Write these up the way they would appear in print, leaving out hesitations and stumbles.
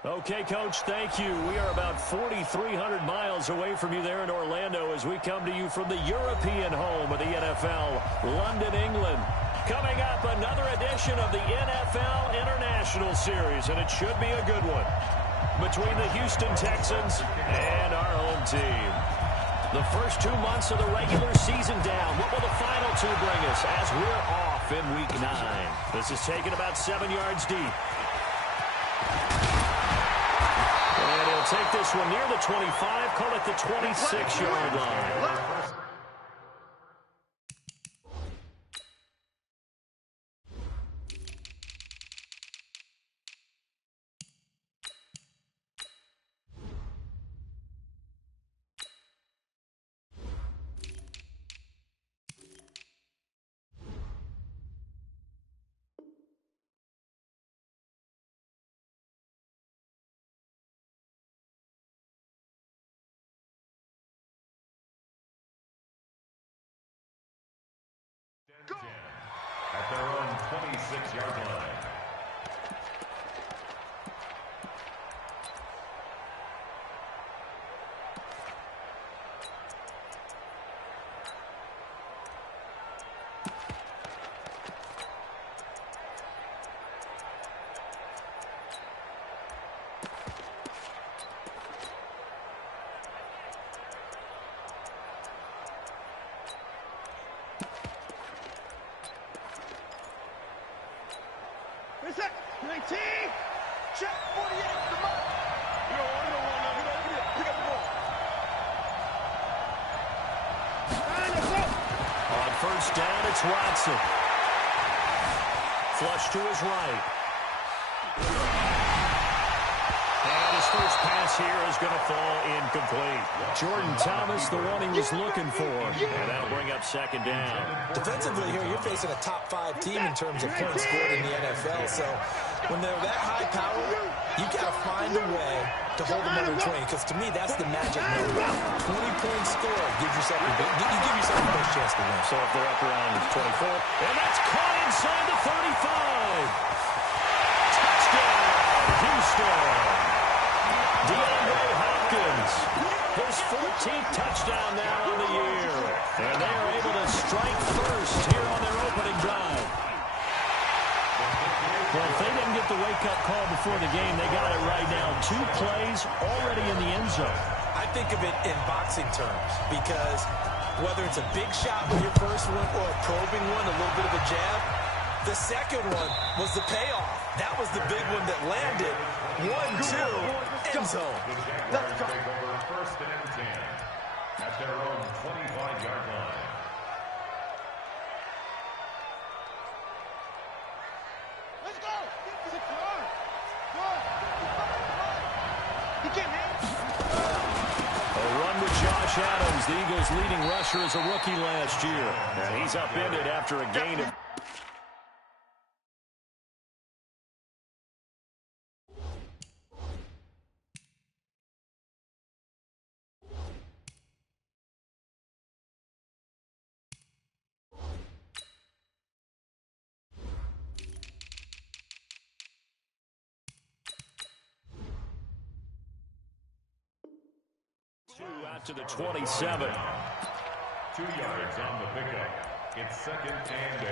Okay, Coach, thank you. We are about 4,300 miles away from you there in Orlando as we come to you from the European home of the NFL, London, England. Coming up, another edition of the NFL International Series, and it should be a good one, between the Houston Texans and our home team. The first 2 months of the regular season down. What will the final two bring us as we're off in Week 9? This is taken about 7 yards deep. And he'll take this one near the 25, call it the 26-yard line. At their own 26-yard line. First down, it's Watson. Flush to his right. And his first pass here is going to fall incomplete. Jordan Thomas, the one he was looking for. And that'll bring up second down. Defensively here, you're facing a top-5 team in terms of points scored in the NFL. So when they're that high power, you got to find a way to hold them under 20. Because to me, that's the magic number. 20-point score gives yourself a best chance to win. So if they're up around 24, and that's caught inside the 35. Touchdown, Houston. DeAndre Hopkins, his 14th touchdown now on the year. And they are able to strike first here on their opening drive. Well, if they didn't get the wake-up call before the game, they got it right now. 2 plays already in the end zone. I think of it in boxing terms because whether it's a big shot with your first one or a probing one, a little bit of a jab, the second one was the payoff. That was the big one that landed. 1-2, end zone. Let's go. First and 10 at their own 25-yard line. Let's go. He can't A run with Josh Adams, the Eagles' leading rusher as a rookie last year. And he's upended after a gain of... out to the 27. 2 yards on the pickup. It's second and 8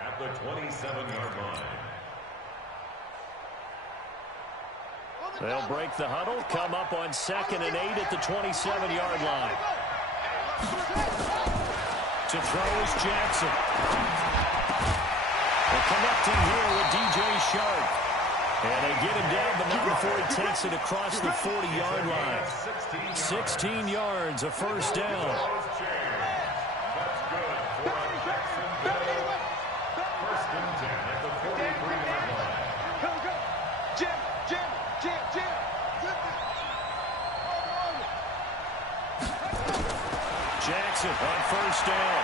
at the 27-yard line. They'll break the huddle, come up on second and 8 at the 27-yard line. To throw is Jackson. They're connecting here with DJ Shark. And they get him down, but not before he takes it across the 40-yard line. 16 yards, a first down. That's good for Jacksonville. First and 10 at the 43-yard line. Jim. Jackson on first down.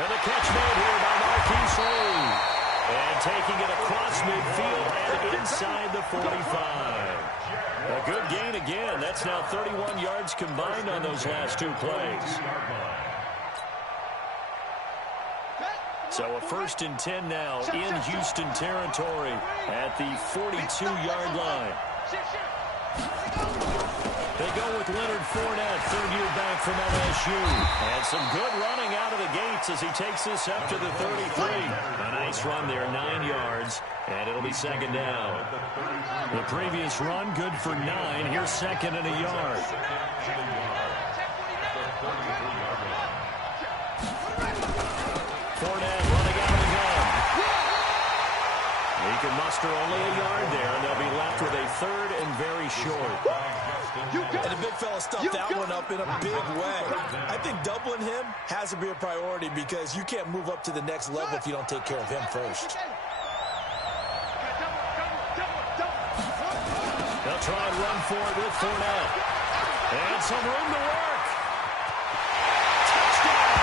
And the catch made here by Marquise Lee. And taking it across midfield and inside the 45. A good gain again. That's now 31 yards combined on those last 2 plays. So a 1st and 10 now in Houston territory at the 42-yard line. They go with Leonard Fournette, third year back from LSU. And some good running out of the gates as he takes this up to the 33. A nice run there, 9 yards, and it'll be 2nd down. The previous run, good for 9. Here's 2nd and a yard. Fournette running out of the gun. He can muster only a yard there, and they'll be left with a 3rd and very short. And the big fella stuffed that one up in a big way. I think doubling him has to be a priority because you can't move up to the next level if you don't take care of him first. They'll try and run for it with Fournette. And some room to work. Touchdown,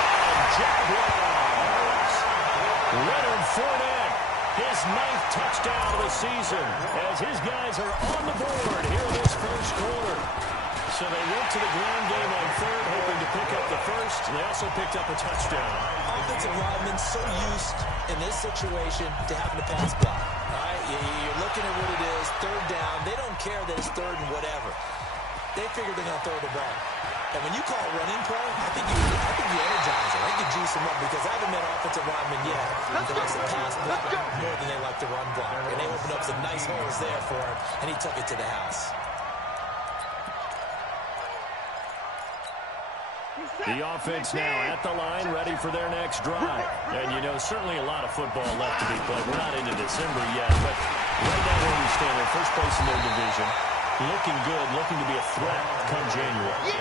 Jaguars. Leonard Fournette, his 9th touchdown of the season as his guys are on the board here in this first quarter. So they went to the ground game on 3rd, hoping to pick up the 1st. They also picked up a touchdown. Offensive linemen so used in this situation to having to pass block. All right? You're looking at what it is, 3rd down. They don't care that it's 3rd and whatever. They figure they're going to throw the ball. And when you call a running play, I think you energize them. I think you juice them up because I haven't met offensive linemen yet that likes to pass block more than they like to run block. And they opened up some nice holes there for him, and he took it to the house. The offense now at the line, ready for their next drive. And, you know, certainly a lot of football left to be played. We're not into December yet, but right now where we stand, they're first place in their division. Looking good, looking to be a threat come January.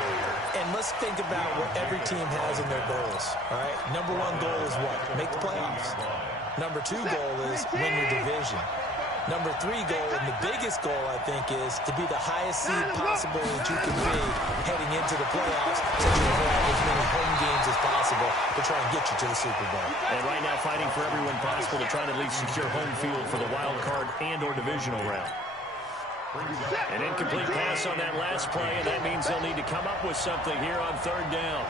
And let's think about what every team has in their goals, all right? Number 1 goal is what? Make the playoffs. Number 2 goal is win your division. Number 3 goal, and the biggest goal, I think, is to be the highest seed possible that you can be heading into the playoffs so you can have as many home games as possible to try and get you to the Super Bowl. And right now fighting for everyone possible to try to at least secure home field for the wild card and or divisional round. An incomplete pass on that last play, and that means they'll need to come up with something here on 3rd down.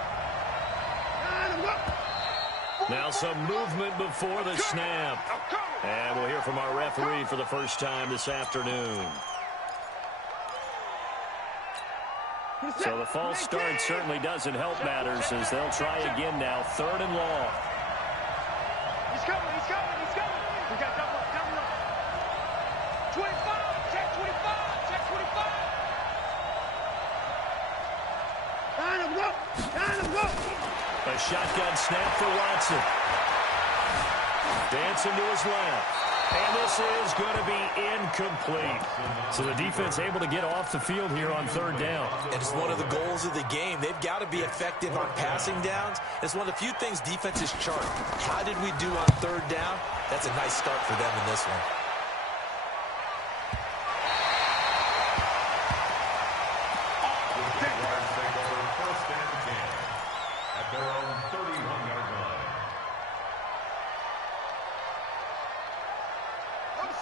Now some movement before the snap. And we'll hear from our referee for the first time this afternoon. So the false start certainly doesn't help matters as they'll try again now. 3rd and long. He's coming. We got double up. 25, check 25, check 25. Line him up. A shotgun snap for Watson. Dancing to his left. And this is going to be incomplete. So the defense able to get off the field here on 3rd down. And it's one of the goals of the game. They've got to be effective on passing downs. It's one of the few things defenses chart. How did we do on 3rd down? That's a nice start for them in this one.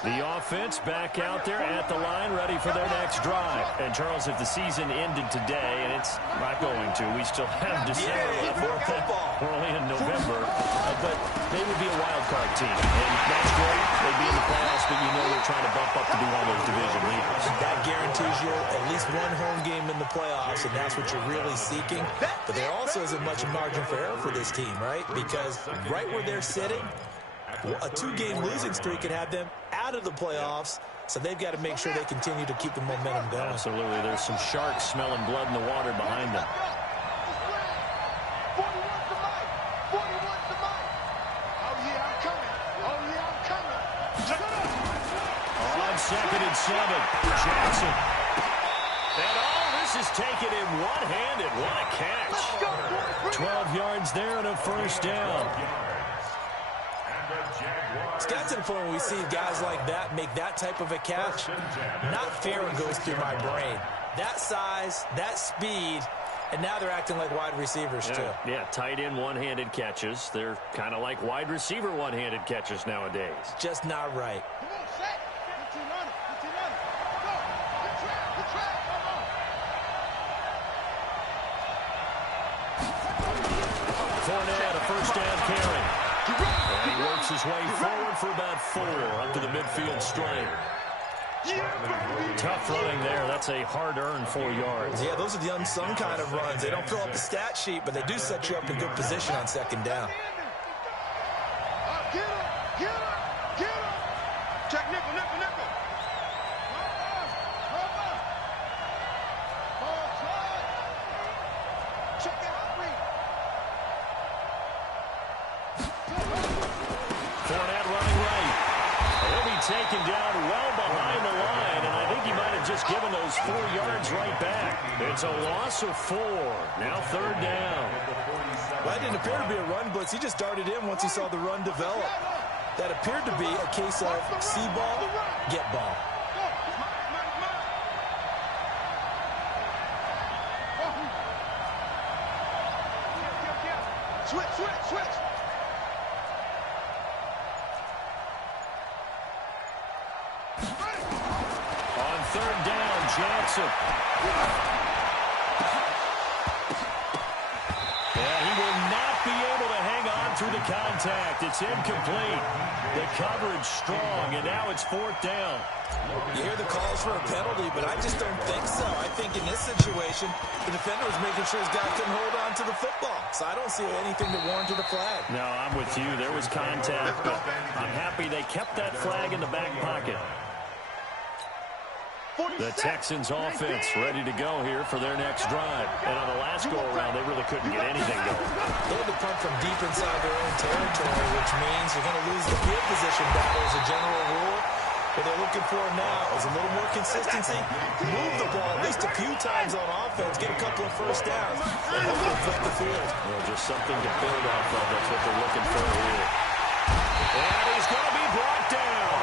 The offense back out there at the line, ready for their next drive. And, Charles, if the season ended today, and it's not going to, we still have December left. We're only in November. But they would be a wild card team. And that's great. They'd be in the playoffs, but you know they're trying to bump up to be one of those division leaders. That guarantees you at least 1 home game in the playoffs, and that's what you're really seeking. But there also isn't much margin for error for this team, right? Because right where they're sitting, a 2-game losing streak could have them out of the playoffs, so they've got to make sure they continue to keep the momentum going. Absolutely. There's some sharks smelling blood in the water behind them. 41's the mic. 41's the mic. Oh, yeah, I'm coming. Shut up. On 2nd and 7, Jackson. And this is taken in one-handed. What a catch. 12 yards there and a 1st down. It's got to the point where we see guys like that make that type of a catch. Not fair goes through my brain. That size, that speed, and now they're acting like wide receivers too. Yeah, tight end one-handed catches. They're kind of like wide receiver one-handed catches nowadays. Just not right. Come on, set. Get your running. Go. Good track. Come on. Fournette, a 1st down carry. And he works his way forward for about 4 up to the midfield stripe. Tough running there. That's a hard-earned 4 yards. Yeah, those are the unsung kind of runs. They don't fill up the stat sheet, but they do set you up in good position on second down. Get him! Get him! Get him! Check nickel, nickel, nickel. Check it out, read. Fournette running right. He'll be taken down well behind the line, and I think he might have just given those 4 yards right back. It's a loss of 4. Now 3rd down. Well, that didn't appear to be a run blitz. He just darted in once he saw the run develop. That appeared to be a case of see ball, get ball. Switch, switch, switch. On 3rd down, Johnson. And he will not be able to hang on through the contact. It's incomplete. The coverage strong, and now it's 4th down. You hear the calls for a penalty, but I just don't think so. I think in this situation, the defender was making sure his guy couldn't hold on to the football. So I don't see anything that warranted a flag. No, I'm with you. There was contact, but I'm happy they kept that flag in the back pocket. The Texans offense ready to go here for their next drive. And on the last go-around, they really couldn't get anything going. They had to punt from deep inside their own territory, which means you're going to lose the field position battle as a general rule. What they're looking for now is a little more consistency. Move the ball at least a few times on offense. Get a couple of first downs. And hopefully flip the field. Well, just something to build off of. That's what they're looking for here. And he's going to be brought down.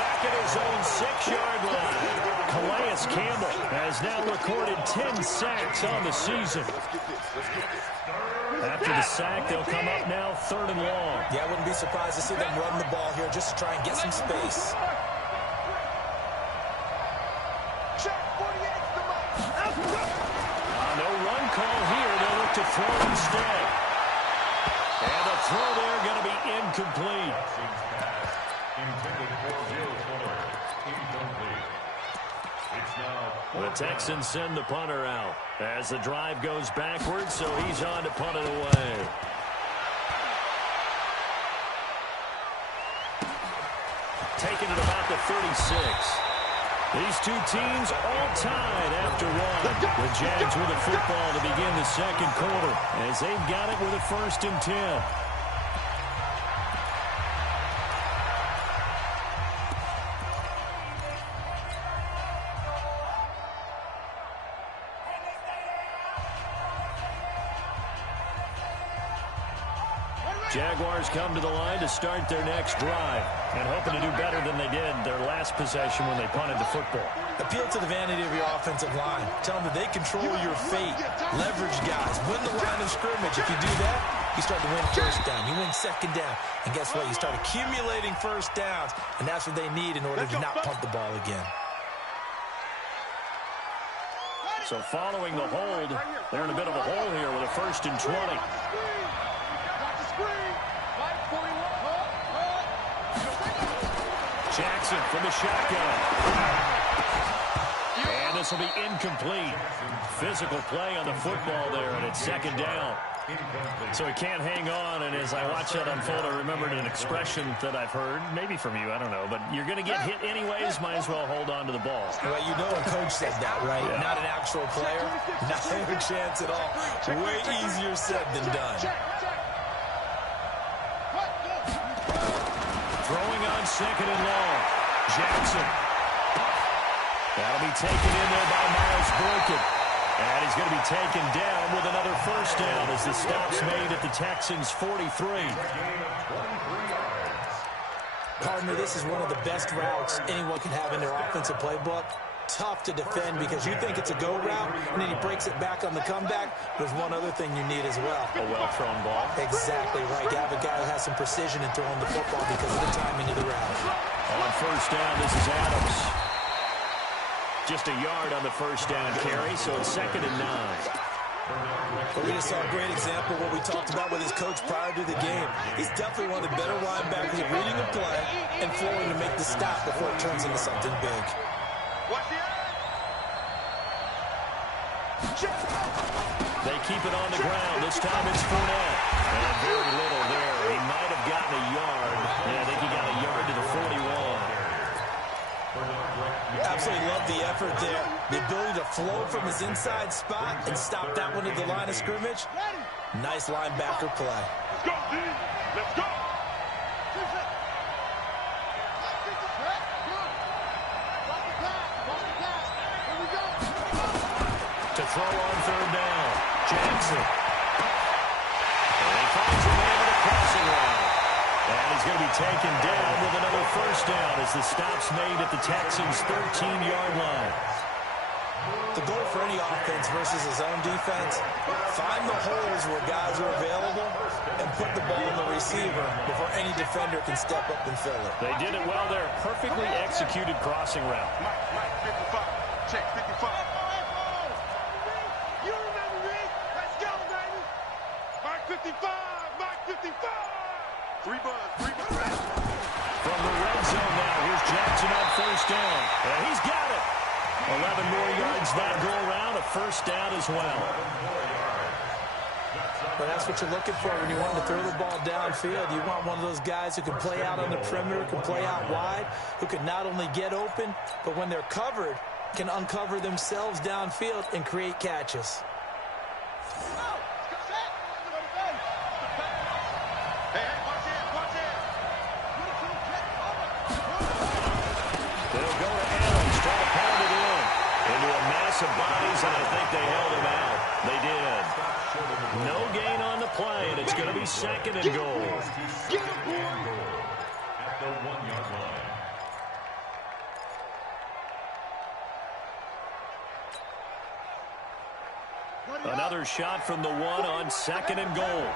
Back at his own 6-yard line. Calais Campbell has now recorded 10 sacks on the season. After the sack, they'll come up now 3rd and long. Yeah, I wouldn't be surprised to see them run the ball here just to try and get some space. No run call here. They'll look to throw instead. And the throw there going to be incomplete. The Texans send the punter out as the drive goes backwards, so he's on to punt it away. Taking it about the 36. These two teams all tied after 1. The Jags with the football to begin the 2nd quarter as they've got it with a 1st and 10. Jaguars come to the line to start their next drive and hoping to do better than they did their last possession when they punted the football. Appeal to the vanity of your offensive line. Tell them that they control your fate. Leverage guys. Win the line of scrimmage. If you do that, you start to win 1st down. You win 2nd down. And guess what? You start accumulating 1st downs. And that's what they need in order to not punt the ball again. So following the hold, they're in a bit of a hole here with a 1st and 20. Jackson from the shotgun. And this will be incomplete. Physical play on the football there, and it's 2nd down. So he can't hang on, and as I watch that unfold, I remembered an expression that I've heard, maybe from you, I don't know, but you're going to get hit anyways, might as well hold on to the ball. Well, you know a coach said that, right? Yeah. Not an actual player. Not a chance at all. Way easier said than done. Throwing on 2nd and long. Jackson. That'll be taken in there by Miles Boykin. And he's going to be taken down with another 1st down as the stop's made at the Texans' 43. Partner, this is one of the best routes anyone can have in their offensive playbook. Tough to defend because you think it's a go route, and then he breaks it back on the comeback. There's one other thing you need as well. A well-thrown ball. Exactly right. You have a guy who has some precision in throwing the football because of the timing of the route. On 1st down, this is Adams. Just a yard on the 1st down carry, so it's 2nd and 9. But we just saw a great example of what we talked about with his coach prior to the game. He's definitely one of the better linebackers at reading a play and flowing to make the stop before it turns into something big. They keep it on the ground. This time it's Fournette. And very little there. He might have gotten a yard. Yeah, I think he got a yard to the 41. Absolutely love the effort there. The ability to flow from his inside spot and stop that one at the line of scrimmage. Nice linebacker play. Let's go, D. Let's go. To throw on third down, Jackson. And he finds a man with a crossing route. And he's going to be taken down with another first down as the stop's made at the Texans' 13-yard line. The goal for any offense versus his own defense, find the holes where guys are available and put the ball in the receiver before any defender can step up and fill it. They did it well there. Perfectly executed crossing route. Mike 55. Check 55. You remember me? Let's go, baby. Mike 55. Mike 55. Three buzz. From the red zone now, here's Jackson on first down. And he's got it. 11 more yards that go around, a first down as well. But that's what you're looking for when you want to throw the ball downfield. You want one of those guys who can play out on the perimeter, can play out wide, who can not only get open, but when they're covered, can uncover themselves downfield and create catches. They'll go to Adams, try to pound it in into a mass of bodies, and I think they held him out. They did. No gain on the play, and it's going to be second and goal. At the 1-yard line. Another shot from the one on second and goal.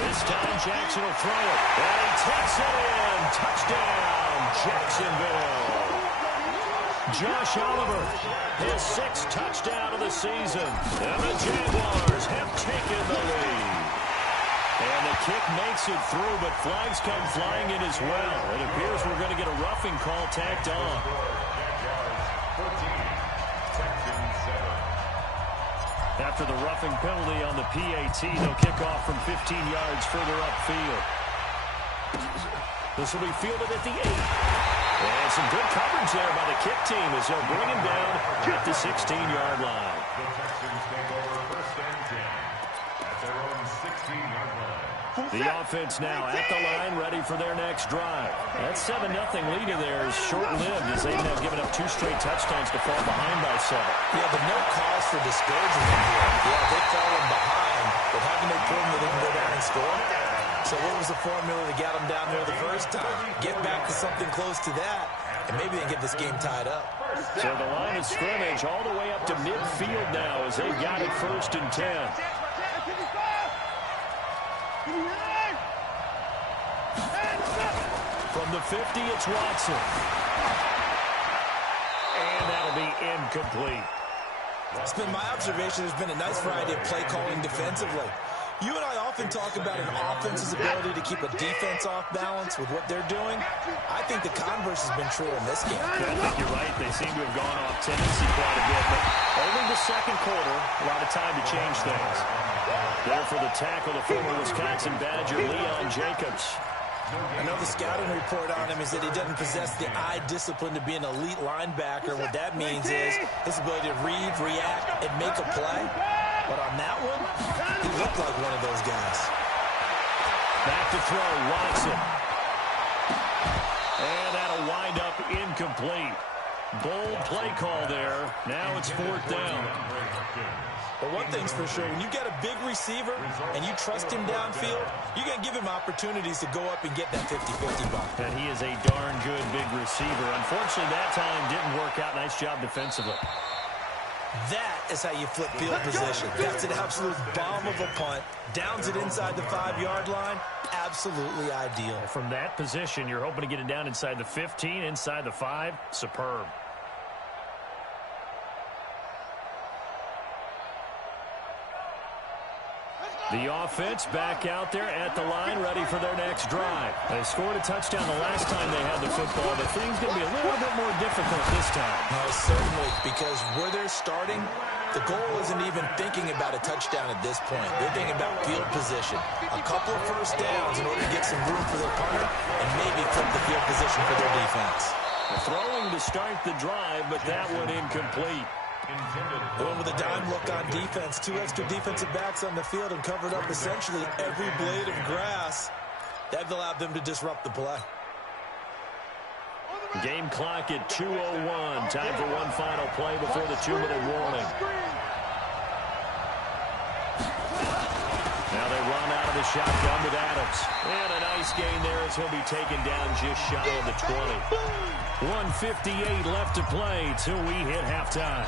This time Jackson will throw it. And he takes it in. Touchdown, Jacksonville. Josh Oliver, his 6th touchdown of the season. And the Jaguars have taken the lead. And the kick makes it through, but flags come flying in as well. It appears we're going to get a roughing call tacked on. Jaguars 14, Texans 7. After the roughing penalty on the PAT, they'll kick off from 15 yards further upfield. This will be fielded at the 8. And some good coverage there by the kick team as they'll bring him down at the 16-yard line. The Texans take over first and 10 at their own 16-yard line. The offense now at the line, ready for their next drive. That 7-0 lead there is short-lived as they've now given up 2 straight touchdowns to fall behind by 7. Yeah, but no cause for discouragement here. Yeah, they've fallen behind, but haven't they proven that they can go down and score? So what was the formula to get them down there the first time? Get back to something close to that, and maybe they get this game tied up. So the line of scrimmage all the way up to midfield now as they've got it first and 10. From the 50, it's Watson. And that'll be incomplete. It's been my observation there's been a nice variety of play calling defensively. You and I often talk about an offense's ability to keep a defense off balance with what they're doing. I think the converse has been true in this game. Yeah, I think you're right. They seem to have gone off tendency quite a bit, but only the second quarter, a lot of time to change things. There for the tackle, the former Wisconsin Badger, Leon Jacobs. I know the scouting report on him is that he doesn't possess the eye discipline to be an elite linebacker. What that means is his ability to read, react, and make a play. But on that one, he looked like one of those guys. Back to throw, Watson. And that'll wind up incomplete. Bold play call there. Now it's 4th down. But one thing's for sure, when you get a big receiver and you trust him downfield, you're going to give him opportunities to go up and get that 50-50 ball. And he is a darn good big receiver. Unfortunately, that time didn't work out. Nice job defensively. That is how you flip field position. That's an absolute bomb of a punt. Downs it inside the 5-yard line. Absolutely ideal. From that position, you're hoping to get it down inside the 15, inside the 5. Superb. The offense back out there at the line, ready for their next drive. They scored a touchdown the last time they had the football, but things going to be a little bit more difficult this time. Certainly, because where they're starting, the goal isn't even thinking about a touchdown at this point. They're thinking about field position. A couple of first downs in order to get some room for their punter and maybe flip the field position for their defense. Throwing to start the drive, but that one incomplete. Going with a dime look on defense. 2 extra defensive backs on the field and covered up essentially every blade of grass. That allowed them to disrupt the play. Game clock at 2:01. Time for one final play before the 2-minute warning. Now they run out of the shotgun with Adams. And a nice gain there as he'll be taken down just shy of the 20. 1:58 left to play till we hit halftime.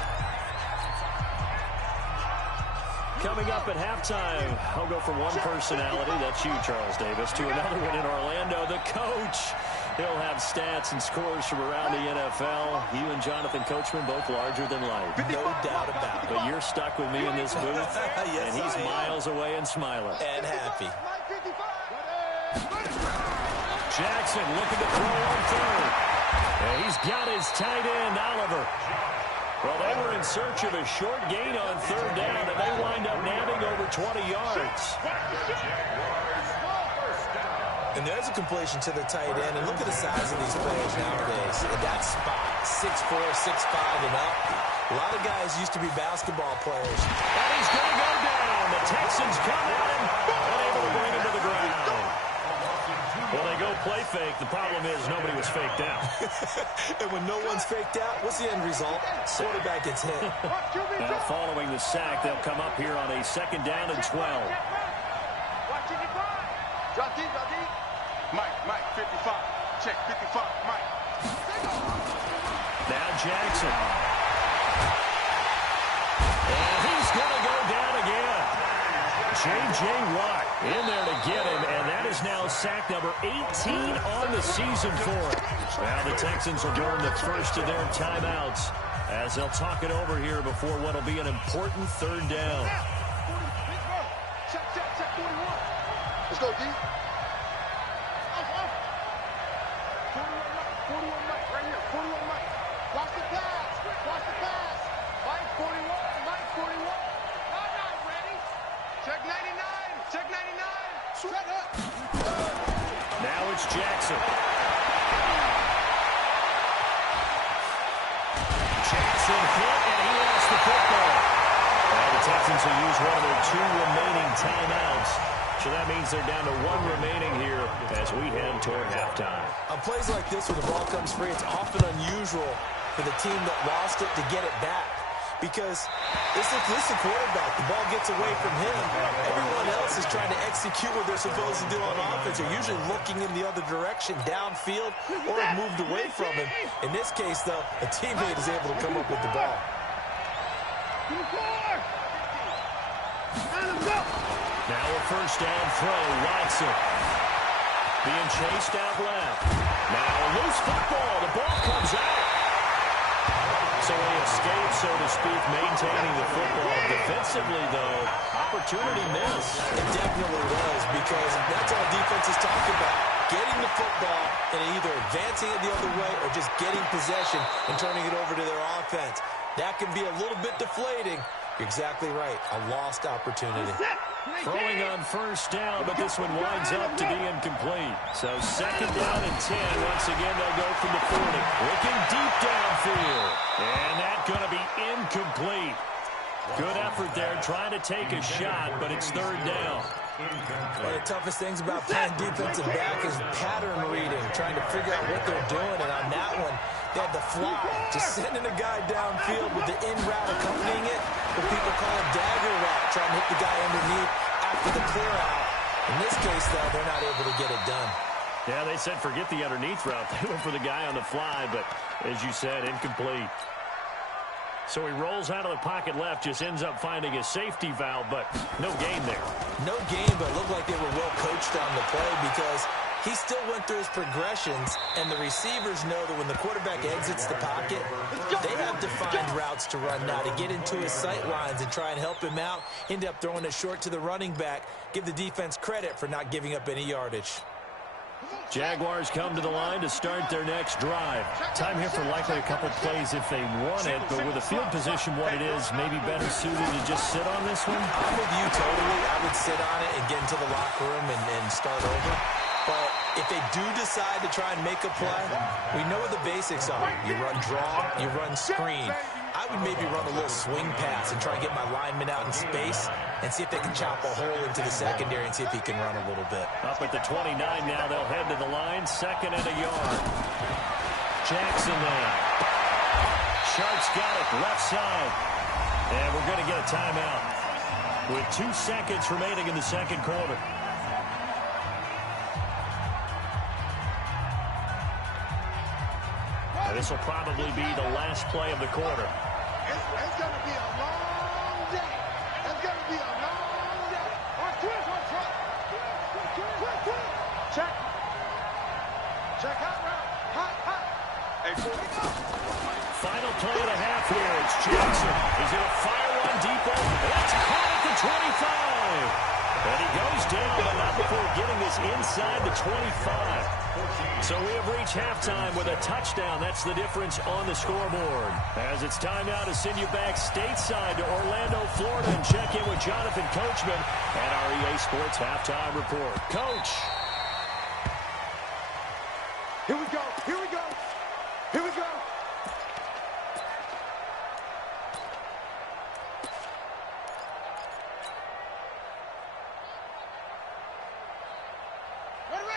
Coming up at halftime, I'll go from one personality, that's you, Charles Davis, to another one in Orlando, the coach. He'll have stats and scores from around the NFL. You and Jonathan Coachman, both larger than life. No doubt about it. But you're stuck with me in this booth, Yes, and he's miles away and smiling. And happy. Jackson looking to throw on third. And he's got his tight end, Oliver. Well, they were in search of a short gain on third down, and they wind up nabbing over 20 yards. And there's a completion to the tight end. And look at the size of these players nowadays. At that spot, 6'4", 6'5", and up. A lot of guys used to be basketball players. And he's going to go down. The Texans come at him, unable to bring him to the ground. Well, they go play fake. The problem is nobody was faked out. And when no one's faked out, what's the end result? Quarterback gets hit. Now, following the sack, they'll come up here on a 2nd down and 12. Drop deep, drop deep. Mike, 55. Check, 55, Mike. Now Jackson. And he's going to go down again. J.J. Watt in there to get him, and that is now sack number 18 on the season for him. Now the Texans will burn the first of their timeouts as they'll talk it over here before what will be an important 3rd down. Check, 41. Let's go, D. 41 Mike, right here, 41 Mike. Watch the pass, Mike 41, Mike 41. Not ready. Check 99, check 99. Straight up. Now it's Jackson. Jackson hit, and he lost the football. Now the Texans will use one of their 2 remaining timeouts. So that means they're down to 1 remaining here as we head toward halftime. On plays like this where the ball comes free, it's often unusual for the team that lost it to get it back. Because this is the quarterback. The ball gets away from him. Everyone else is trying to execute what they're supposed to do on offense. They're usually looking in the other direction, downfield, or have moved away from him. In this case, though, a teammate is able to come up with the ball. Now a 1st down throw, Watson. Being chased out left. Now a loose football, the ball comes out. So he escaped, so to speak, maintaining the football. Defensively, though, opportunity missed. It definitely was, because that's all defense is talking about. Getting the football and either advancing it the other way or just getting possession and turning it over to their offense. That can be a little bit deflating. You're exactly right. A lost opportunity. Throwing on 1st down, but this one winds up to be incomplete. So 2nd down and 10. Once again, they'll go from the 40. Looking deep downfield. And that's going to be incomplete. Good effort there, trying to take a shot, but it's 3rd down. One of the toughest things about playing defensive back is pattern reading, trying to figure out what they're doing. And on that one, they had the fly, just sending a guy downfield with the in route accompanying it. What people call a dagger route, trying to hit the guy underneath after the clear out. In this case, though, they're not able to get it done. Yeah, they said forget the underneath route. They went for the guy on the fly, but as you said, incomplete. So he rolls out of the pocket left, just ends up finding a safety valve, but no gain there. No gain, but it looked like they were well coached on the play because he still went through his progressions, and the receivers know that when the quarterback exits the pocket, they have defined routes to run now to get into his sight lines and try and help him out. End up throwing it short to the running back. Give the defense credit for not giving up any yardage. Jaguars come to the line to start their next drive. Time here for likely a couple plays if they want it, but with the field position what it is, maybe better suited to just sit on this one? I'm with you totally. I would sit on it and get into the locker room and start over. But if they do decide to try and make a play, we know what the basics are. You run draw, you run screen. I would maybe run a little swing pass and try and get my lineman out in space and see if they can chop a hole into the secondary and see if he can run a little bit. Up at the 29 now, they'll head to the line. 2nd and a yard. Jackson now. Sharp's got it, left side. And we're going to get a timeout with 2 seconds remaining in the second quarter. This will probably be the last play of the quarter. It's going to be a long day. It's going to be a long day. Check. Check out route. Hot. Hey, final play and a half here. It's Jackson. He's going to fire one deep over. That's caught at the 25. And he goes down, but not before getting this inside the 25. So we have reached halftime with a touchdown. That's the difference on the scoreboard. As it's time now to send you back stateside to Orlando, Florida, and check in with Jonathan Coachman at our EA Sports Halftime Report. Coach. Here we go. Here we go. Here we go.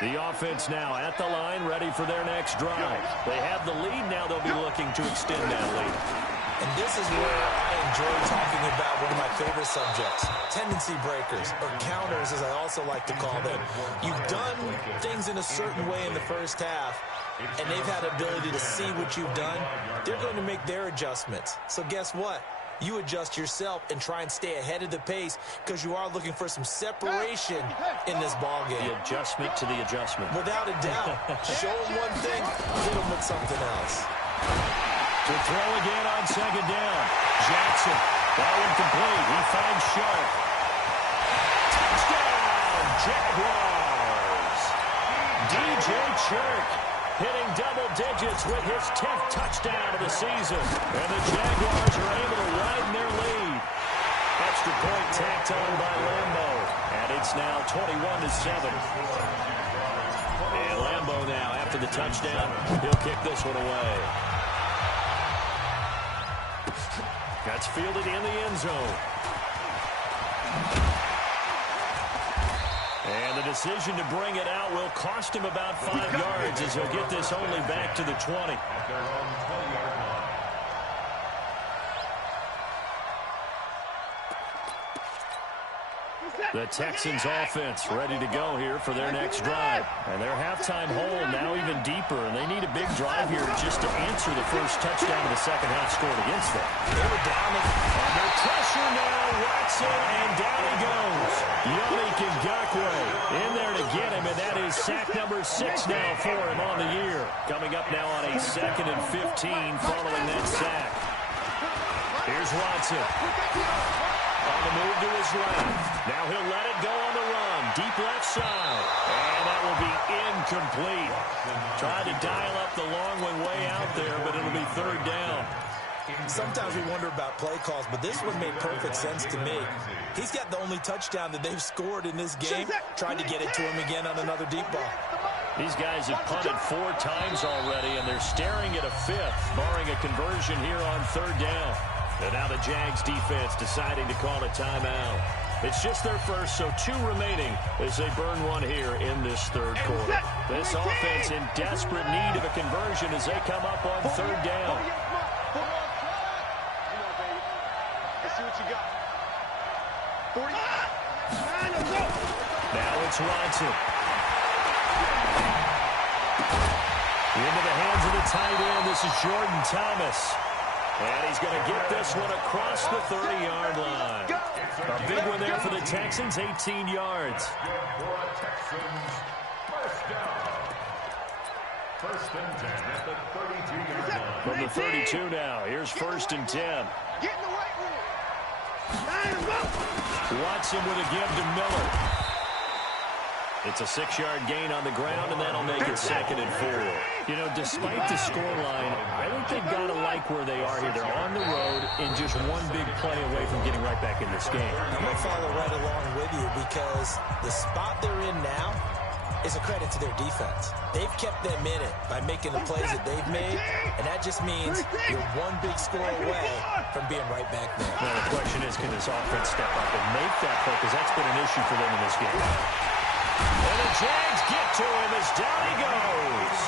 The offense now at the line, ready for their next drive. They have the lead now. They'll be looking to extend that lead. And this is where I enjoy talking about one of my favorite subjects, tendency breakers, or counters as I also like to call them. You've done things in a certain way in the first half, and they've had the ability to see what you've done. They're going to make their adjustments. So guess what? You adjust yourself and try and stay ahead of the pace because you are looking for some separation in this ball game. The adjustment to the adjustment. Without a doubt. Show them one thing, hit them with something else. To throw again on 2nd down. Jackson. That one complete. He finds Sharp. Touchdown, Jaguars. DJ Chark hitting double digits with his 10th touchdown of the season. And the Jaguars are able to widen their lead. Extra point tacked on by Lambo. And it's now 21-7. And Lambo now, after the touchdown, he'll kick this one away. That's fielded in the end zone. And the decision to bring it out will cost him about 5 yards as he'll get this only back to the 20. The Texans offense ready to go here for their next drive. And their halftime hole now even deeper, and they need a big drive here just to answer the first touchdown of the second half scored against them. They were down under pressure now, Watson, and down he goes. Yannick Ngakoue in there to get him, and that is sack number 6 now for him on the year. Coming up now on a 2nd and 15 following that sack. Here's Watson. On the move to his left. Now he'll let it go on the run. Deep left side. And that will be incomplete. Tried to dial up the long one way out there, but it'll be 3rd down. Sometimes we wonder about play calls, but this one made perfect sense to me. He's got the only touchdown that they've scored in this game. Tried to get it to him again on another deep ball. These guys have punted 4 times already, and they're staring at a 5th, barring a conversion here on 3rd down. And now the Jags defense deciding to call a timeout. It's just their first, so 2 remaining as they burn one here in this 3rd quarter. This offense in desperate need of a conversion as they come up on 3rd down. Let's see what you got. 40. Now it's Watson. Into the hands of the tight end. This is Jordan Thomas. And he's going to get this one across the 30-yard line. A big one there for the Texans, 18 yards. First down. First and 10 at the 32-yard line. From the 32 now, here's first and 10. Get in the weight room. Watson with a give to Miller. It's a 6-yard gain on the ground, and that'll make it second and 4. You know, despite the scoreline, I think they've got to like where they are here. They're on the road and just one big play away from getting right back in this game. I'm going to follow right along with you because the spot they're in now is a credit to their defense. They've kept them in it by making the plays that they've made, and that just means you're one big score away from being right back there. Now, the question is, can this offense step up and make that play? Because that's been an issue for them in this game. And the Jags get to him as down he goes.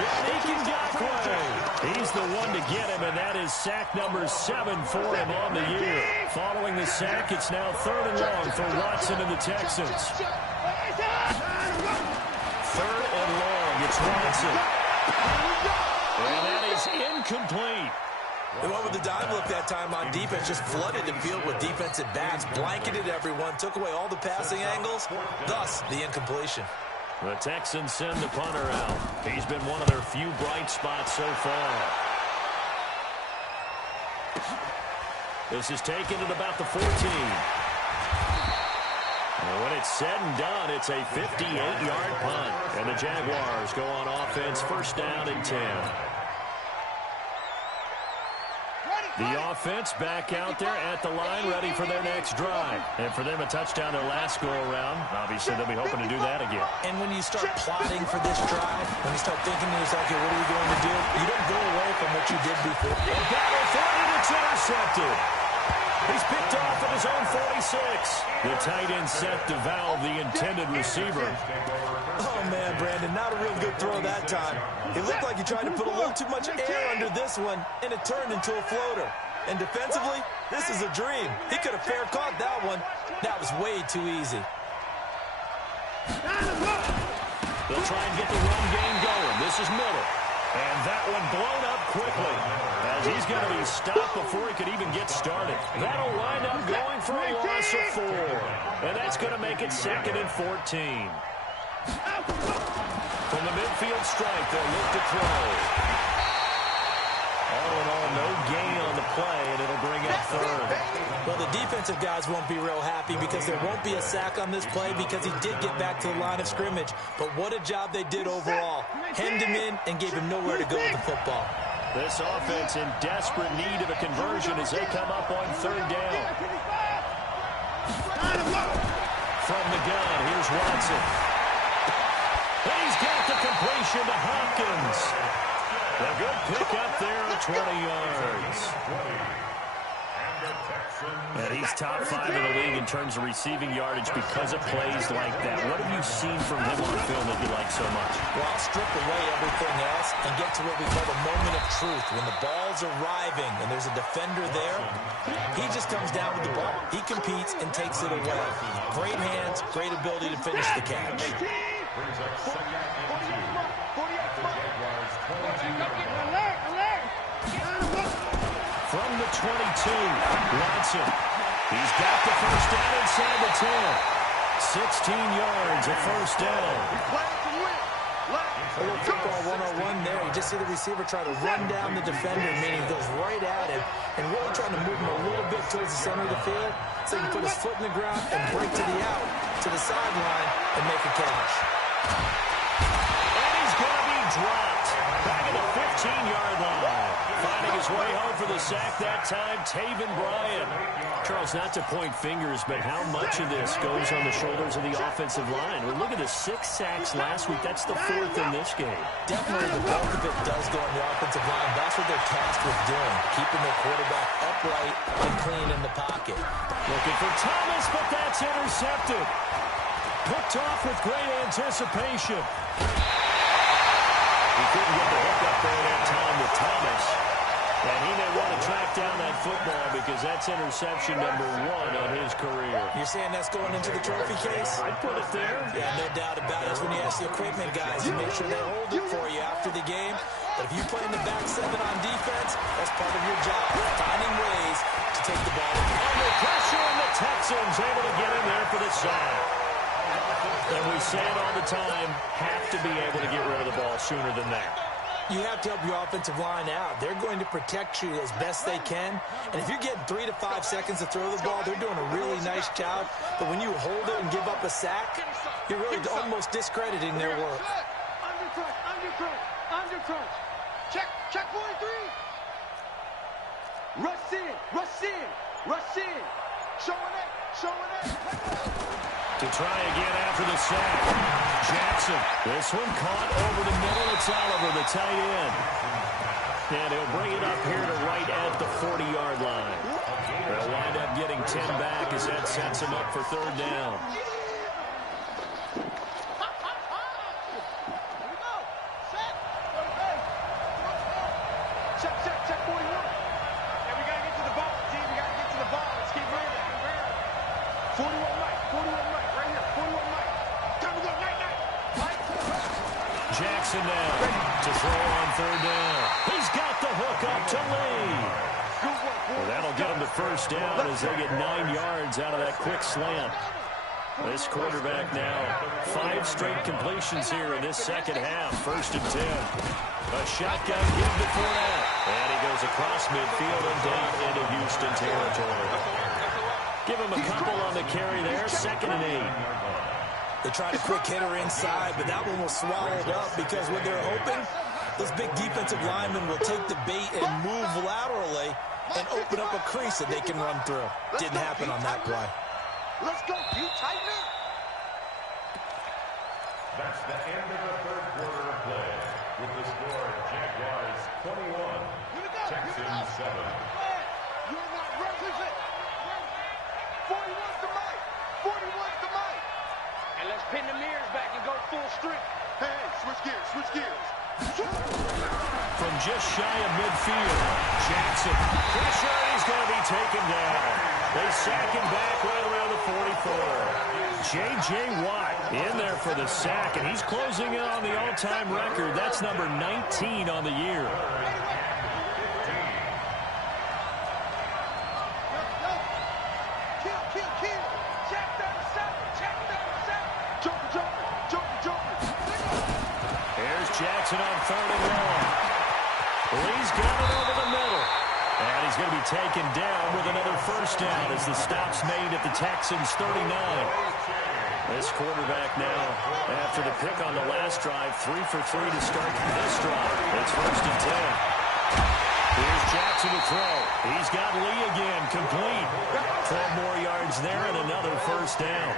Yannick Ngakoue. He's the one to get him, and that is sack number 7 for him on the year. Following the sack, it's now 3rd and long for Watson and the Texans. 3rd and long, it's Watson. And that is incomplete. They went with the dime look that time on defense, just flooded the field with defensive backs, blanketed everyone, took away all the passing angles, thus the incompletion. The Texans send the punter out. He's been one of their few bright spots so far. This is taken at about the 14. And when it's said and done, it's a 58-yard punt. And the Jaguars go on offense, first down and 10. The offense back out there at the line, ready for their next drive. And for them, a touchdown their last go-around. Obviously, they'll be hoping to do that again. And when you start plotting for this drive, when you start thinking to yourself, okay, what are we going to do? You don't go away from what you did before. And battle for it, and it's intercepted. He's picked off at his own 46. The tight end set to valve the intended receiver. Oh, man, Brandon, not a real good throw that time. It looked like he tried to put a little too much air under this one, and it turned into a floater. And defensively, this is a dream. He could have fair caught that one. That was way too easy. They'll try and get the run game going. This is Miller. And that one blown up quickly, as he's going to be stopped before he could even get started. That'll wind up going for a loss of 4. And that's going to make it second and 14. From the midfield stripe, they'll look to throw. All in all, no gain on the play, and it'll bring up 3rd. Well, the defensive guys won't be real happy because there won't be a sack on this play because he did get back to the line of scrimmage. But what a job they did overall. Hemmed him in and gave him nowhere to go with the football. This offense in desperate need of a conversion as they come up on 3rd down. From the gun, here's Watson. He's got the completion to Hopkins. A good pick up there at 20 yards. And he's top 5 in the league in terms of receiving yardage because of plays like that. What have you seen from him on film that you like so much? Well, I'll strip away everything else and get to what we call the moment of truth. When the ball's arriving and there's a defender there, he just comes down with the ball. He competes and takes it away. Great hands, great ability to finish the catch. Brings up second and 2 at the Jaguars' 22-yard line. From the 22, Watson. He's got the first down inside the 10. 16 yards at first down. A little football 101 there. You just see the receiver try to run down the defender, meaning he goes right at him and really trying to move him a little bit towards the center of the field so he can put his foot in the ground and break to the out, to the sideline, and make a catch. And he's going to be dropped back at the 15-yard line. Finding his way home for the sack that time, Taven Bryan. Charles, not to point fingers, but how much of this goes on the shoulders of the offensive line? Well, look at the 6 sacks last week. That's the 4th in this game. Definitely the bulk of it does go on the offensive line. That's what they're tasked with doing, keeping their quarterback upright and clean in the pocket. Looking for Thomas, but that's intercepted. Picked off with great anticipation. He couldn't get the hook up there that time with Thomas. And he may want to track down that football because that's interception number 1 on his career. You're saying that's going into the trophy case? I'd put it there. Yeah, no doubt about it. That's when you ask the equipment guys, you make sure they hold it for you after the game. But if you play in the back 7 on defense, that's part of your job, finding ways to take the ball. Under pressure, and the Texans able to get in there for the sack. And we say it all the time, have to be able to get rid of the ball sooner than that. You have to help your offensive line out. They're going to protect you as best they can. And if you're getting 3 to 5 seconds to throw the ball, they're doing a really nice job. But when you hold it and give up a sack, you're really almost discrediting their work. Under crunch. Check 43. Rush in. Showing it. To try again after the sack. Jackson. This one caught over the middle. It's Oliver, the tight end. And he'll bring it up here to right at the 40-yard line. They'll wind up getting 10 back as that sets him up for third down. Check 41. Yeah, we got to get to the ball, team. We got to get to the ball. Let's keep running. 41 Mike. Right here. 41 Mike. Time to go. Night. Jackson now to throw on third down. He's got the hook up to Lee. Well, that'll get him to first down as they get 9 yards out of that quick slant. This quarterback now, 5 straight completions here in this second half. First and 10. A shotgun give to Fournette. And he goes across midfield and down into Houston territory. Give him a couple on the carry there. Second and 8. They tried a quick hitter inside, but that one was swallowed up because what they're hoping, those big defensive linemen will take the bait and move laterally and open up a crease that they can run through. Didn't happen on that play. Let's go. You tighten up. That's the end of the third quarter of play. With the score, Jaguars 21, Texans 7. You're not represent. 41's the mic. 41's the mic. And let's pin the mirrors back and go full strength. Hey, switch gears. From just shy of midfield, Jackson. Pressure, he's going to be taken down. They sack him back right around the 44. J.J. Watt in there for the sack, and he's closing in on the all-time record. That's number 19 on the year. Kill. Check 37. Joker. Here's Jackson on third and long. Lee's got it over the middle. And he's going to be taken down with another first down as the stop's made at the Texans 39. This quarterback now, after the pick on the last drive, 3 for 3 to start this drive. It's first and 10. Here's Jackson to throw. He's got Lee again, complete. 12 more yards there and another first down.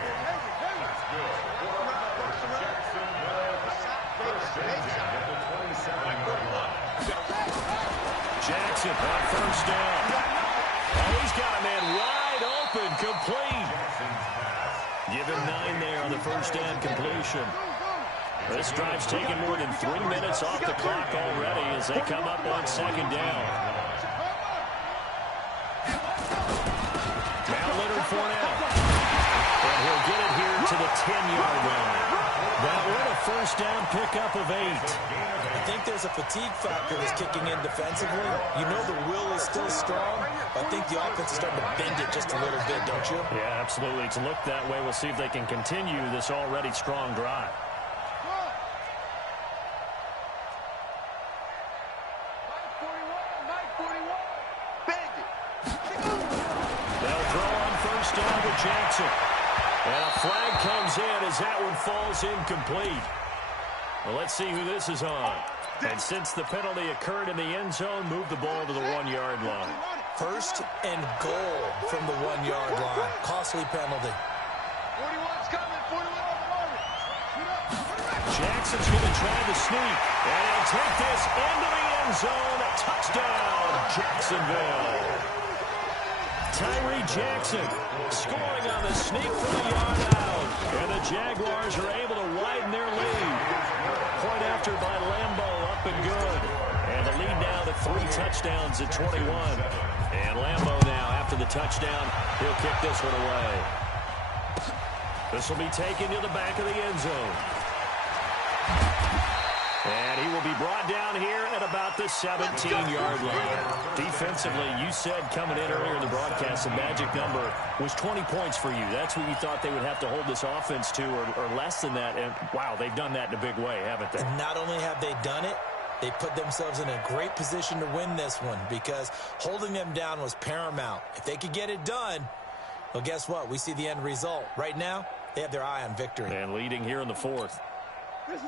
Jackson on first down. Oh, he's got a man wide open, complete. Give him 9 there on the first down completion. This drive's taken more than 3 minutes off the clock already as they come up on second down. Now Leonard Fournette. And he'll get it here to the 10-yard line. That one a first down pickup of 8. I think there's a fatigue factor that's kicking in defensively. You know the will is still strong. I think the offense is starting to bend it just a little bit, don't you? Yeah, absolutely. It's looked that way. We'll see if they can continue this already strong drive. Mike 41. Bang it. They'll throw on first down with Jackson. And a flag comes in as that one falls incomplete. Well, let's see who this is on. And since the penalty occurred in the end zone, move the ball to the 1-yard line. First and goal from the 1-yard line. Costly penalty. 41's coming. 41 on the mark. Jackson's going to try to sneak. And he'll take this into the end zone. A touchdown, Jacksonville. Tyree Jackson scoring on the sneak from the yard out. And the Jaguars are able to widen their lead. Point after by Lambeau, up and good. And the lead now to 3 touchdowns at 21. And Lambeau now, after the touchdown, he'll kick this one away. This will be taken to the back of the end zone. And he will be brought down here at about the 17-yard line. Defensively, you said coming in earlier in the broadcast, the magic number was 20 points for you. That's what you thought they would have to hold this offense to, or less than that. And, wow, they've done that in a big way, haven't they? And not only have they done it, they put themselves in a great position to win this one because holding them down was paramount. If they could get it done, well, guess what? We see the end result. Right now, they have their eye on victory. And leading here in the fourth.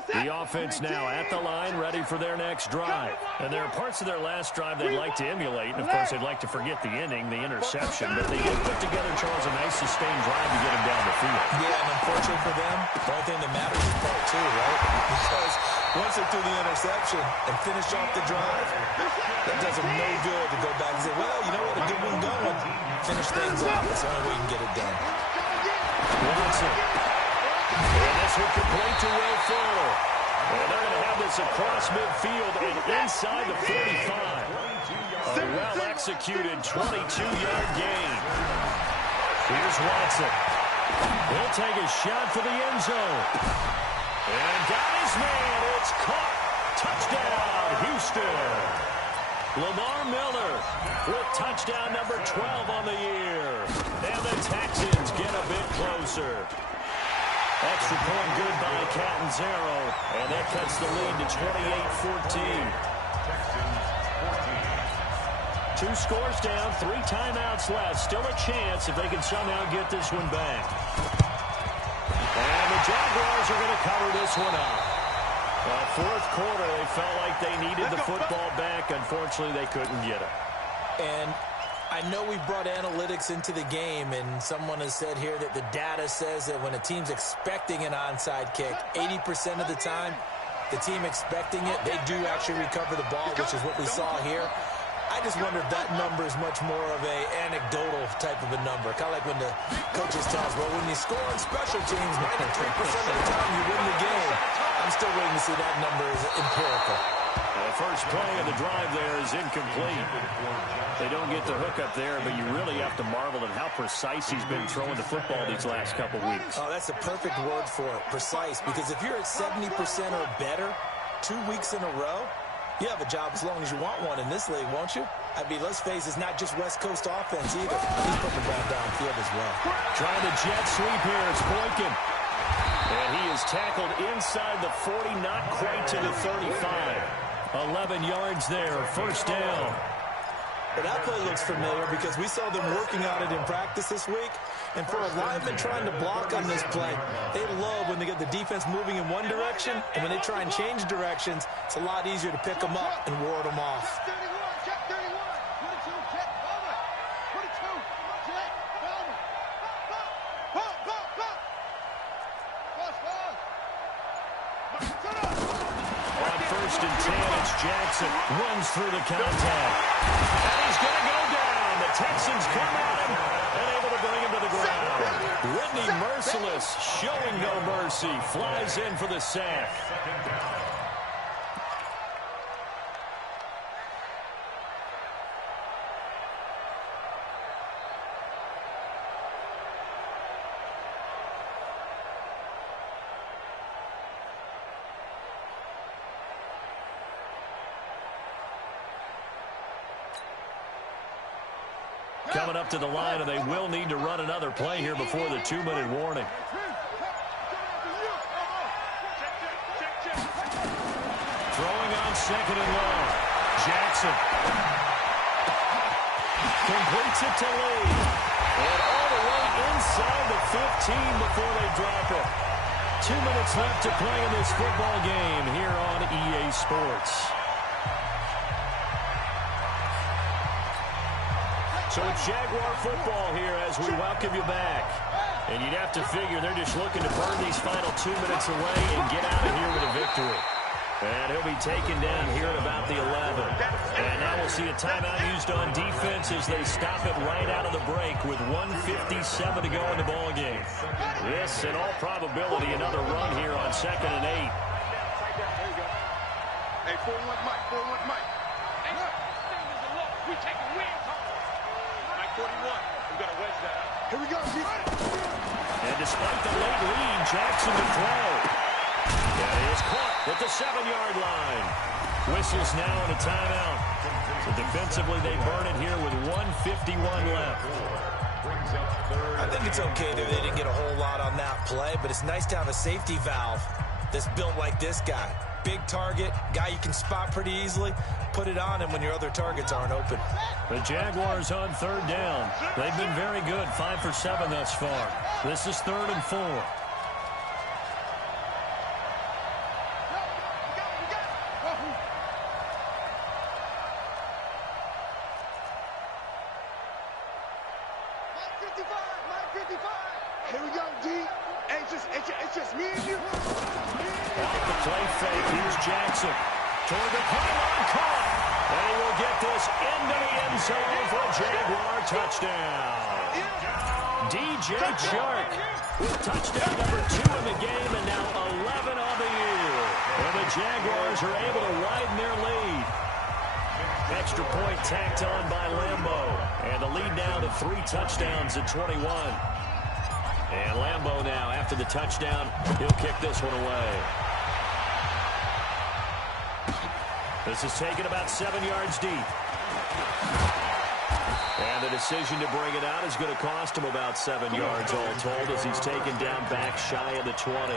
The offense now at the line, ready for their next drive. And there are parts of their last drive they'd like to emulate. And, of course, they'd like to forget the ending, the interception. But they did put together, Charles, a nice sustained drive to get him down the field. Yeah, and unfortunately for them, the only thing that matters is part two, right? Because once they threw the interception and finished off the drive, that does them no good to go back and say, well, you know what, a good one going. Finish things off. That's the only way you can get it done. Watson. And this one complete to Will Fuller. And they're going to have this across midfield and inside the 45. A well-executed 22-yard gain. Here's Watson. He'll take a shot for the end zone. And got his man. It's caught. Touchdown, Houston. Lamar Miller with touchdown number 12 on the year. And the Texans get a bit closer. Extra point good by Catanzaro, and that cuts the lead to 28-14. 2 scores down, 3 timeouts left. Still a chance if they can somehow get this one back. And the Jaguars are going to cover this one up. Fourth quarter, they felt like they needed the football back. Unfortunately, they couldn't get it. And I know we brought analytics into the game, and someone has said here that the data says that when a team's expecting an onside kick, 80% of the time, the team expecting it, they do actually recover the ball, which is what we saw here. I just wonder if that number is much more of a anecdotal type of a number. Kind of like when the coaches tell us, well, when you score on special teams, 93% of the time you win the game. I'm still waiting to see that number is empirical. The first play of the drive there is incomplete. They don't get the hook up there, but you really have to marvel at how precise he's been throwing the football these last couple weeks. Oh, that's a perfect word for it, precise, because if you're at 70% or better 2 weeks in a row, you have a job as long as you want one in this league, won't you? I mean, let's face it, it's not just West Coast offense either. He's putting the ball downfield as well. Trying to jet sweep here. It's Boykin. And he is tackled inside the 40, not quite to the 35. 11 yards there, first down. But that play looks familiar because we saw them working on it in practice this week. And for a lineman trying to block on this play, they love when they get the defense moving in one direction. And when they try and change directions, it's a lot easier to pick them up and ward them off. Jackson runs through the contact. And he's going to go down. The Texans come at him and able to bring him to the ground. Whitney Merciless, showing no mercy, flies in for the sack. Coming up to the line, and they will need to run another play here before the 2-minute warning. Throwing on second and long. Jackson. Completes it to Lee. And all the way inside the 15 before they drop it. 2 minutes left to play in this football game here on EA Sports. So it's Jaguar football here as we welcome you back. And you'd have to figure they're just looking to burn these final 2 minutes away and get out of here with a victory. And he'll be taken down here at about the 11. And now we'll see a timeout used on defense as they stop it right out of the break with 1:57 to go in the ballgame. This, in all probability, another run here on 2nd and 8. Hey, 4-1 Mike, 4-1 Mike. Hey, we take a win. 41. We've got to wedge that up. Here we go. And despite the late lead, Jackson to throw. Got is caught at the 7-yard line. Whistles now on a timeout. So defensively, they burn it here with 1:51 left. I think it's okay that they didn't get a whole lot on that play, but it's nice to have a safety valve that's built like this guy. Big target, guy you can spot pretty easily. Put it on him when your other targets aren't open. The Jaguars on 3rd down. They've been very good, 5 for 7 thus far. This is 3rd and 4. Here we go, D. It's just me and you. Off the play fake, here's Jackson. Toward the pylon, caught. And he will get this into the end zone for a Jaguar touchdown. DJ Chark with touchdown number 2 in the game and now 11 on the year. And the Jaguars are able to widen their lead. Extra point tacked on by Lambo. And the lead now to 3 touchdowns at 21. And Lambo now, after the touchdown, he'll kick this one away. This is taken about 7 yards deep. And the decision to bring it out is going to cost him about 7 yards all told as he's taken down back shy of the 20.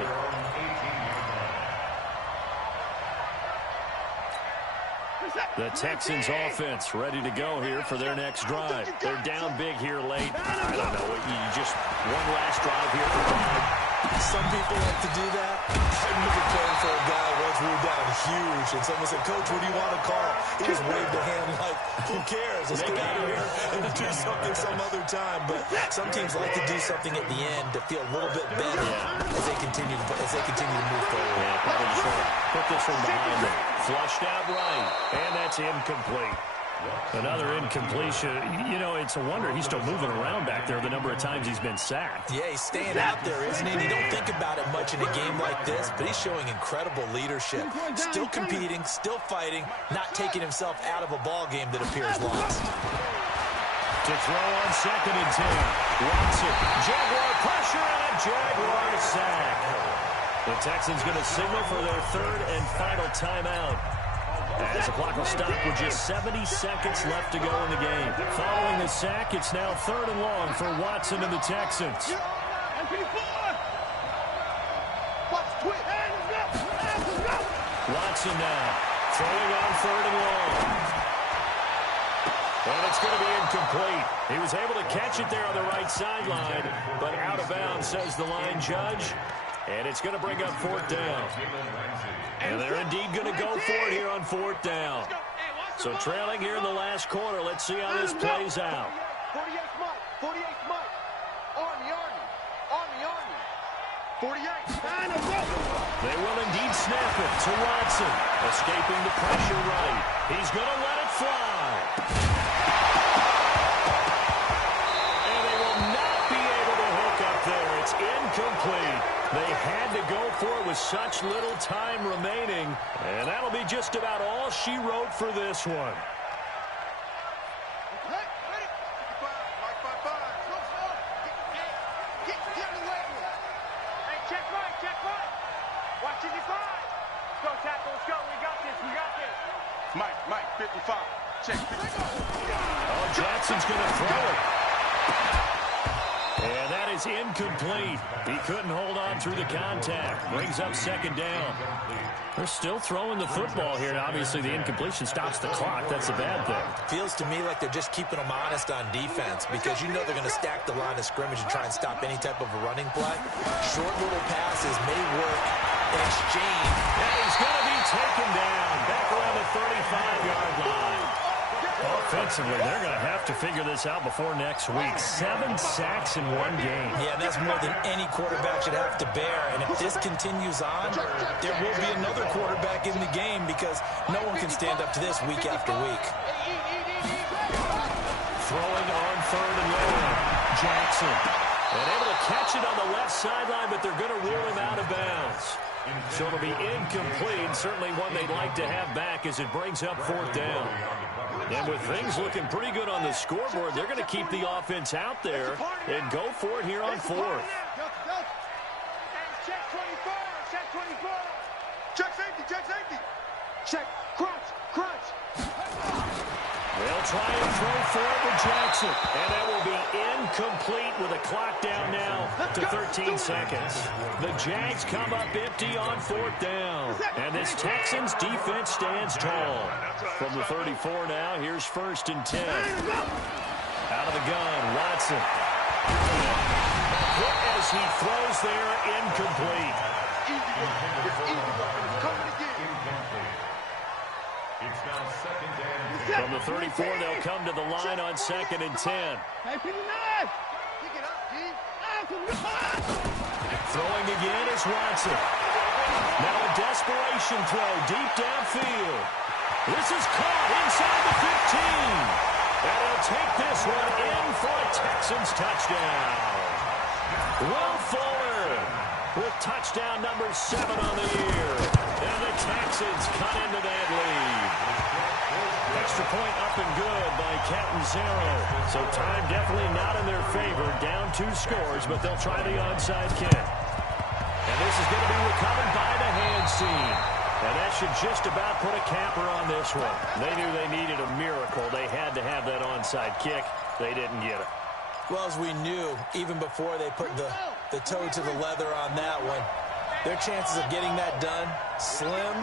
The Texans offense ready to go here for their next drive. They're down big here late. I don't know. You just one last drive here for Bob. Some people like to do that. I remember playing for a guy once we were down huge, and someone said, "Coach, what do you want to call?" He just waved a hand like, "Who cares? Let's get out of here and do something some other time." But some teams like to do something at the end to feel a little bit better as they continue to move forward. Yeah, probably just want to put this one behind them. Flushed out right, and that's incomplete. Another incompletion. You know, it's a wonder he's still moving around back there the number of times he's been sacked. Yeah, he's staying out there, isn't he? And you don't think about it much in a game like this, but he's showing incredible leadership. Still competing, still fighting, not taking himself out of a ball game that appears lost. To throw on 2nd and 10. Watson, Jaguar pressure, and a Jaguar sack. The Texans going to signal for their 3rd and final timeout. As the clock will stop with just 70 seconds left to go in the game. Following the sack, it's now 3rd and long for Watson and the Texans. Watson now throwing on 3rd and long. And it's going to be incomplete. He was able to catch it there on the right sideline, but out of bounds, says the line judge. And it's going to bring up 4th down. And they're indeed going to go for it here on 4th down. So trailing here in the last quarter. Let's see how this plays out. 48 Mike. 48 Mike. Army. 48. They will indeed snap it to Watson. Escaping the pressure right. He's going to let it fly. And they will not be able to hook up there. It's incomplete. They had to go for it with such little time remaining. And that'll be just about all she wrote for this one. Mike, 55. Check. Oh, Jackson's going to throw it. And that is incomplete. He couldn't hold on through the contact. Brings up 2nd down. They're still throwing the football here. Obviously, the incompletion stops the clock. That's a bad thing. Feels to me like they're just keeping them honest on defense because you know they're going to stack the line of scrimmage and try and stop any type of a running play. Short little passes may work in exchange. And he's going to be taken down back around the 35-yard line. Offensively, they're going to have to figure this out before next week. 7 sacks in one game. Yeah, and that's more than any quarterback should have to bear. And if this continues on, there will be another quarterback in the game because no one can stand up to this week after week. Throwing on 3rd and long. Jackson. And able to catch it on the left sideline, but they're going to rule him out of bounds. So it'll be incomplete. Certainly one they'd like to have back as it brings up 4th down. And with things looking pretty good on the scoreboard, they're going to keep the offense out there and go for it here on 4th. Check 24. Check safety, check safety. Check, crunch, crunch. They'll try and throw for it with Jackson. And that will be incomplete with a clock down now to 13 seconds. The Jags come up empty on 4th down. And this Texans defense stands tall. From the 34 now, here's 1st and 10. Out of the gun, Watson. Hit as he throws there, incomplete. It's now 2nd and 10. From the 34, they'll come to the line on 2nd and 10. Throwing again is Watson. Now a desperation throw deep downfield. This is caught inside the 15. And he'll take this one in for a Texans touchdown. Will Fuller with touchdown number 7 on the year. And the Texans cut into that lead. Extra point up and good by Catanzaro. So time definitely not in their favor. Down 2 scores, but they'll try the onside kick. And this is going to be recovered by the hands team. And that should just about put a capper on this one. They knew they needed a miracle. They had to have that onside kick. They didn't get it. Well, as we knew, even before they put the toe to the leather on that one, their chances of getting that done, slim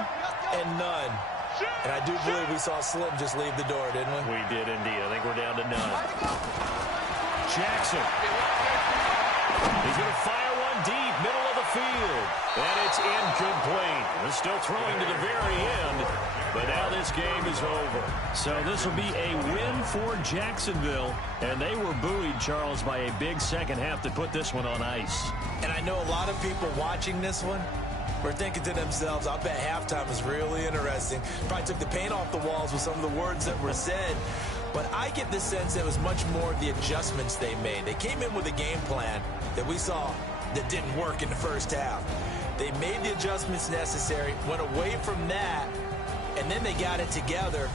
and none. And I do believe we saw Slim just leave the door, didn't we? We did indeed. I think we're down to none. Jackson. He's going to fire one deep, middle of the field. And it's incomplete. They're still throwing to the very end. But now this game is over. So this will be a win for Jacksonville. And they were buoyed, Charles, by a big second half to put this one on ice. And I know a lot of people watching this one were thinking to themselves, I bet halftime was really interesting. Probably took the paint off the walls with some of the words that were said. But I get the sense it was much more of the adjustments they made. They came in with a game plan that we saw that didn't work in the first half. They made the adjustments necessary, went away from that, and then they got it together